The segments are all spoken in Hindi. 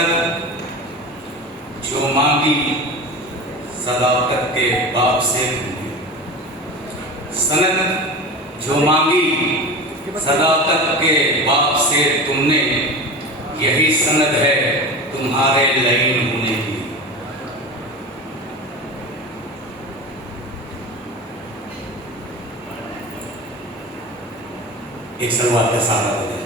सनद जो मांगी सदाकत के बाप से तुमने, सनद जो मांगी सदाकत के बाप से तुमने, यही सनद है तुम्हारे लईन होने की। एक सलवार का सहारा दे।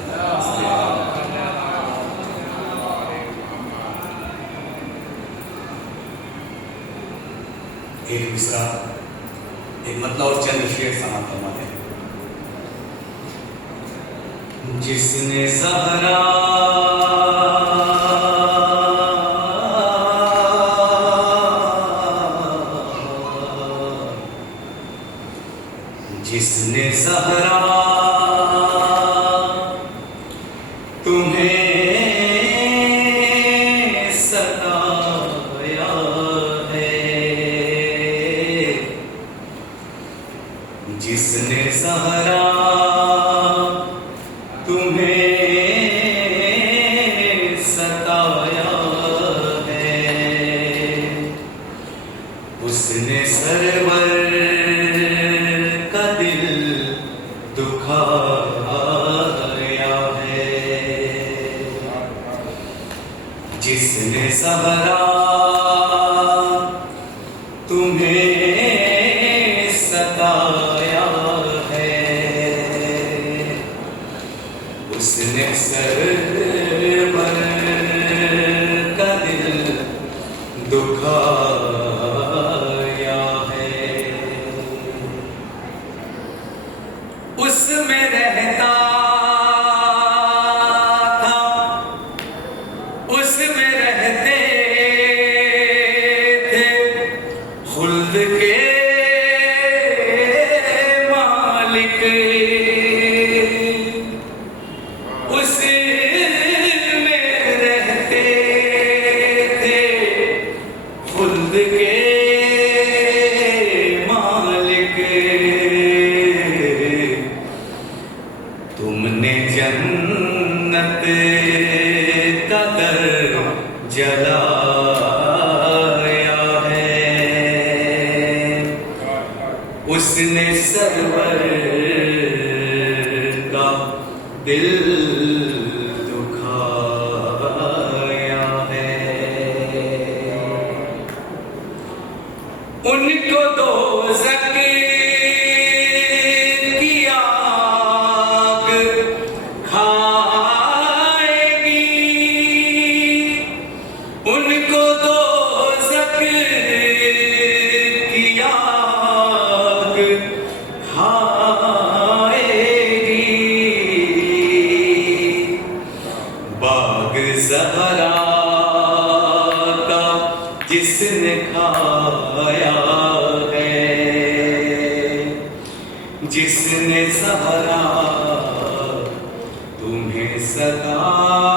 एक मिसरा, एक मतलब और चंद शेर समाप्त करवाते हैं। जिसने सहरा जिसने सहरा तुम्हें सताया है, जिसने सहरा तुम्हें सताया है, उसने सरवर का दिल दुखाया है, जिसने सहरा तुम्हें सताया है, उसने सरवर का दिल दुखाया है। उसमें रहता था, उसमें रहते थे खुल्द के मालिक, उसमें रहते थे खुल्द के मालिक। तुमने जन्नत का दर जलाया है, उसने सरवर का दिल दुखाया है। उनको दोज़ख की आग खाएगी, उनको दोज़ख की आग खाएगी। बाग ज़हरा का जिसने खाया है, जिसने सहरा तुम्हें सताया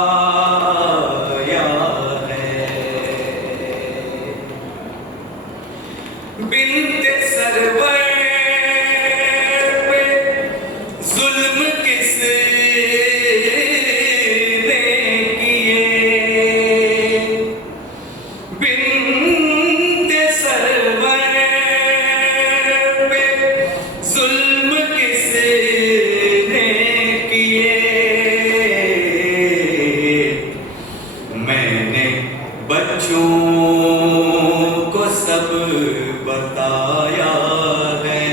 है, बिन्ते सरवर पे जुल्म किसने किए, बिन्ते सरवर पे जुल्म किसने किए। मैंने बच्चों को सब बताया है,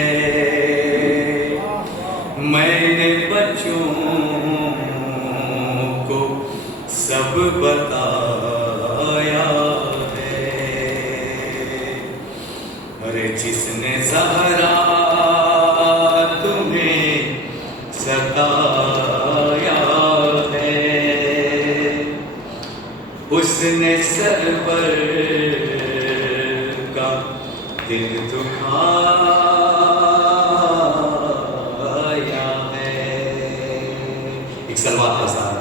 मैंने बच्चों को सब बताया है। अरे जिसने ज़हरा तुम्हें सताया है, उसने सरवर का दिल दुखाया है। एक सलवात का साथ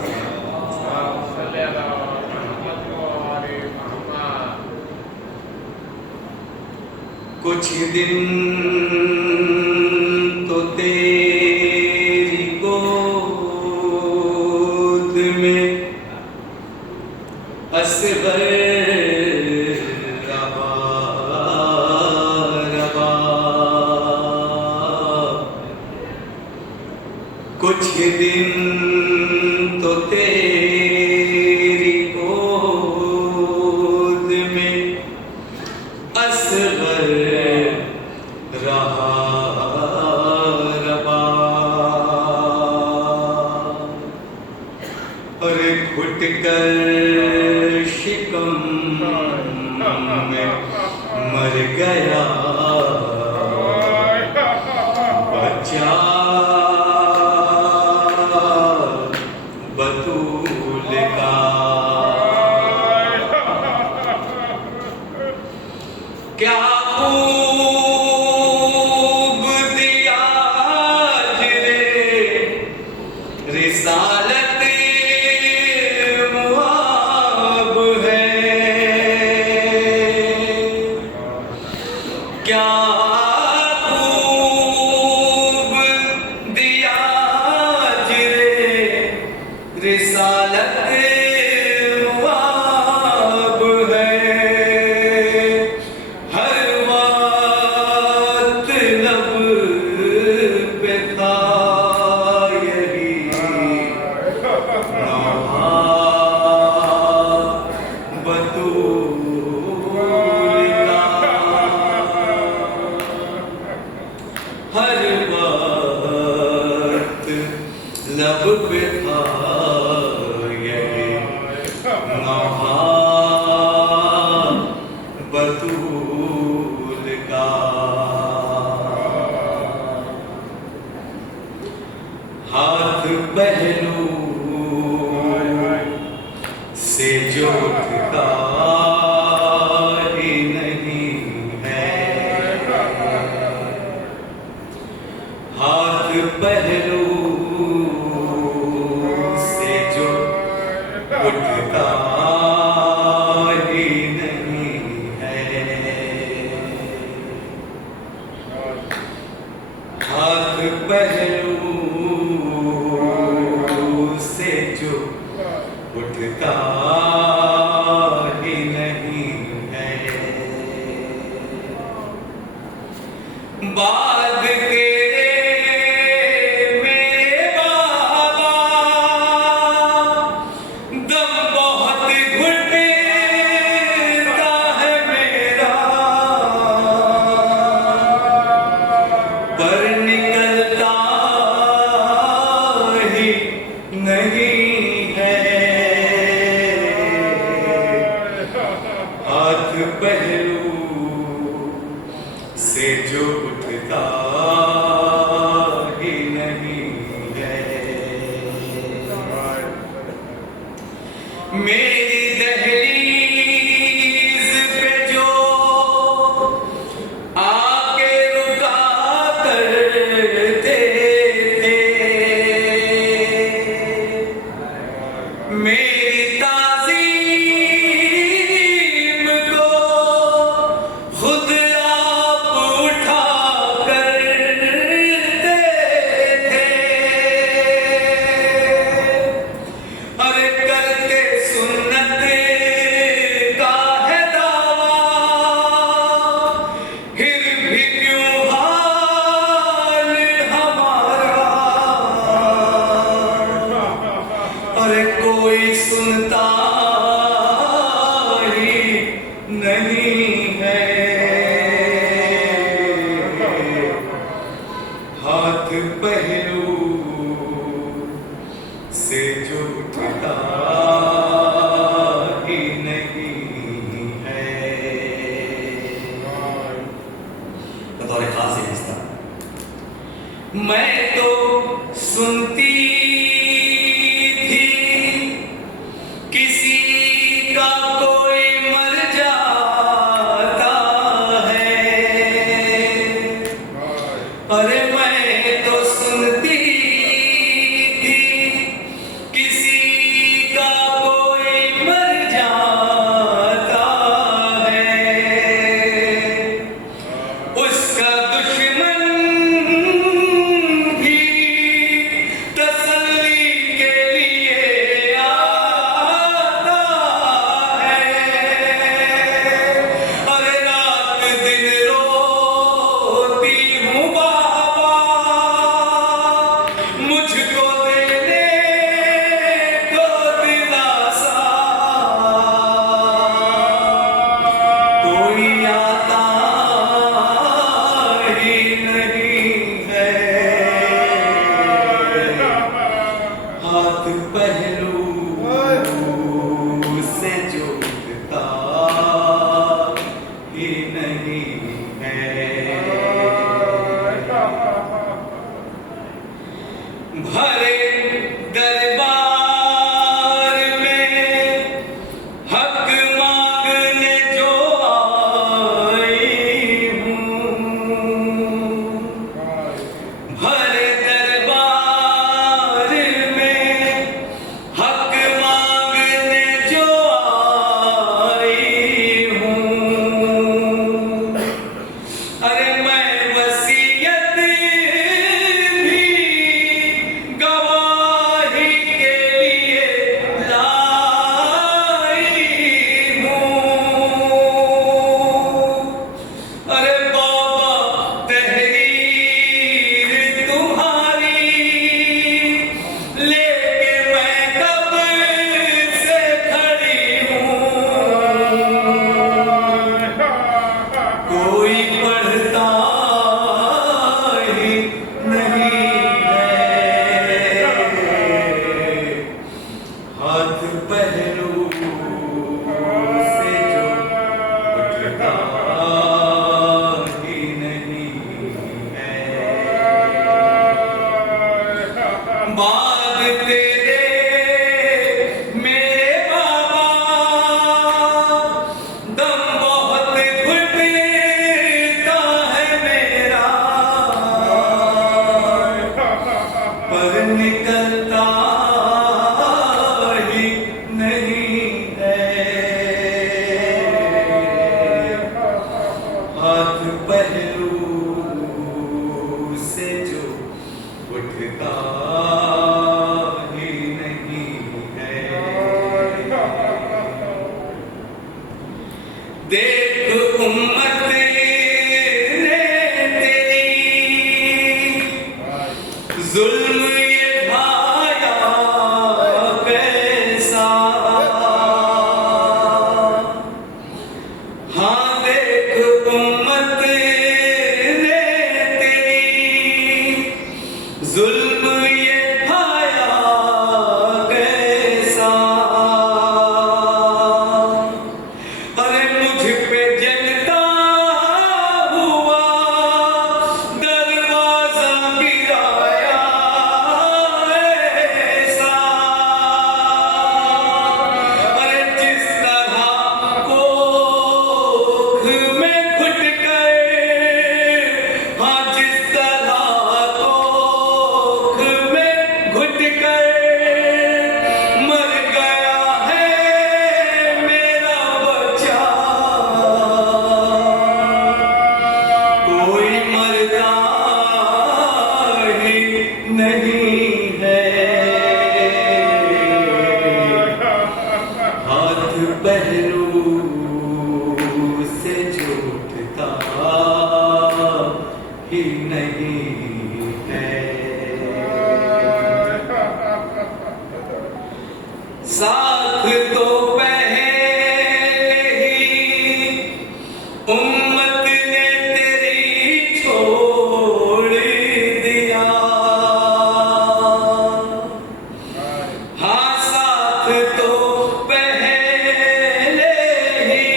कुछ दिन तो तेरी गोद में कुछ दिन तो तेरी गोद में असगर रहा रबा, और घुट कर शिकम में मर गया बच्चा बतूल का। क्या खूब दिया जिरे रिसालत मुआब है, क्या खूब दिया जिरे रिसालत मुआब है। हर वक्त लब पे था यही नहा बतूल का। हर वक्त लब पे था यही नहा बतूल का। हाथ पहलू से जो उठता ही नहीं है, हाथ पहलू से जो उठता ही नहीं है, हाथ पहलू से जो उठता ही नहीं है। बाद तेरे मेरे बाबा दम बहुत घुटता है मेरा, पर निकलता ही नहीं है। हाथ पहलू से जो उठता ही नहीं है। मेरी दहलीज पे जो आके रुका करते थे, मेरी ताज़ीम को खुद आप उठा करते थे। अरे करते सुन्नत का है दावा, फिर भी क्यों हाल हमारा। अरे कोई सुनता ही नहीं है। हाथ पहलू से जो उठता ही नहीं है। बतौर खास हिस्सा मैं तो सुनती थी किसी का कोई मर जाता है। अरे मैं तो सुनती थी किसी का हाथ पहलू से जोड़ता ही नहीं है। भरे दरबार में हक मांगने जो आई हूँ, भरे दरबार में हक मांगने जो आई हूँ। अरे मैं वसीयत भी गवाही के लिए लाई हूँ। अरे बाबा तहरीर तुम्हारी लेके मैं कब से खड़ी हूँ। कोई पढ़ता ही नहीं है। हाथ पहलू से जो उठता ही नहीं है। बाद तेरे मेरे बाबा दम बहुत घुटता है मेरा, पर निकलता ही नहीं है। हाथ पहलू से जो उठता ही नहीं है। देख उम्मत ने तेरी जुल्म ये ढाया कैसा। हाँ देख उम्मत ने तेरी जुल्म ये ढाया कैसा। अरे मुझ पे जलता हुआ दरवाजा गिराया ऐसा। अरे जिस तरह कोख में घुट गए, हाँ जिस तरह कोख में घुट गए, मर गया है मेरा बच्चा। कोई मरता ही नहीं है। हाथ पहलू से जो उठता ही नहीं है। साथ तो पहले ही उम्मत ने तेरी छोड़ दिया। हाँ साथ तो पहले ही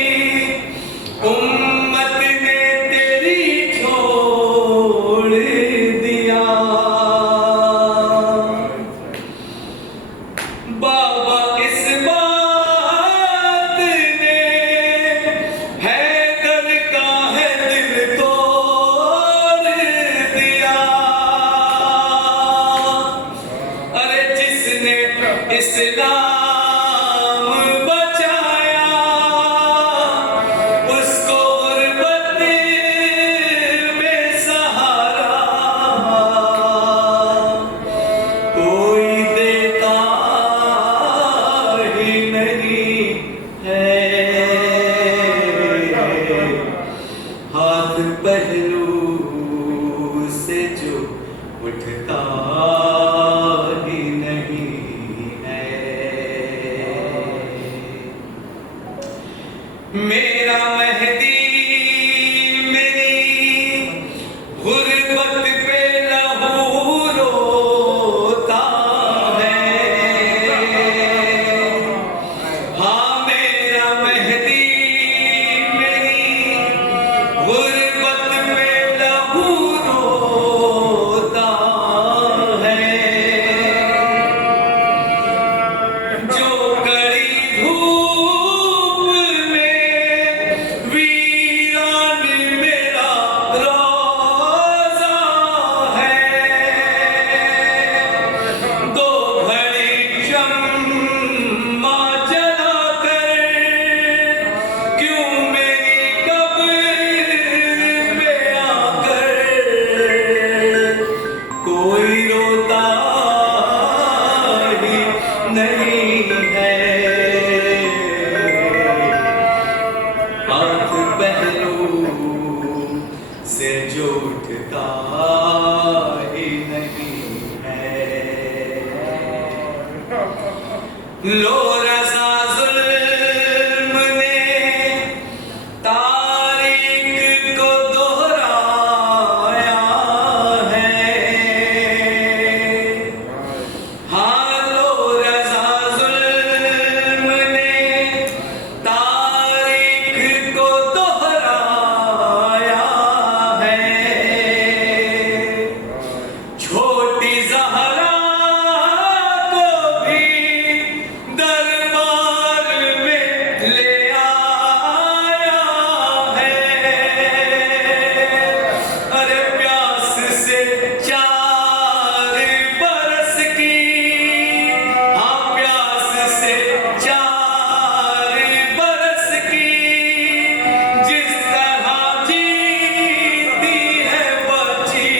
उम्मत ने तेरी छोड़ दिया। बाबा इस बात ने हैदर का है दिल तोड़ दिया। अरे जिसने इस्लाम बचाया उसको गुर्बत में सहारा कोई देता ही नहीं है। हाथ पहलू से जो उठता ही नहीं है। लो रज़ा ज़ुल्म ने तारीख को दोहराया है। हाँ, लो रज़ा ज़ुल्म ने तारीख को दोहराया है। छोटी ज़हरा को भी दरबार में ले आया है। अरे प्यास से 4 बरस की, हाँ प्यास से 4 बरस की, जिस तरह जीती है बच्ची,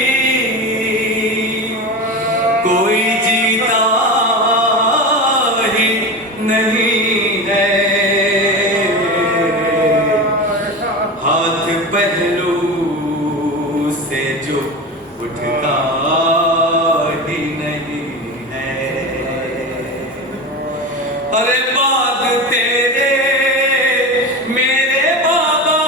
कोई जीता ही नहीं है। हाथ पहलू से जो उठता ही नहीं है। अरे बाद तेरे मेरे बाबा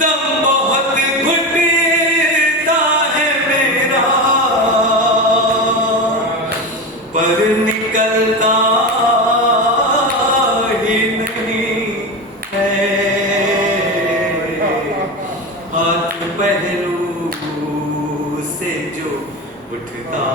दम बहुत घुटता है मेरा, पर निकलता ही नहीं है। हाथ पहलू से जो उठता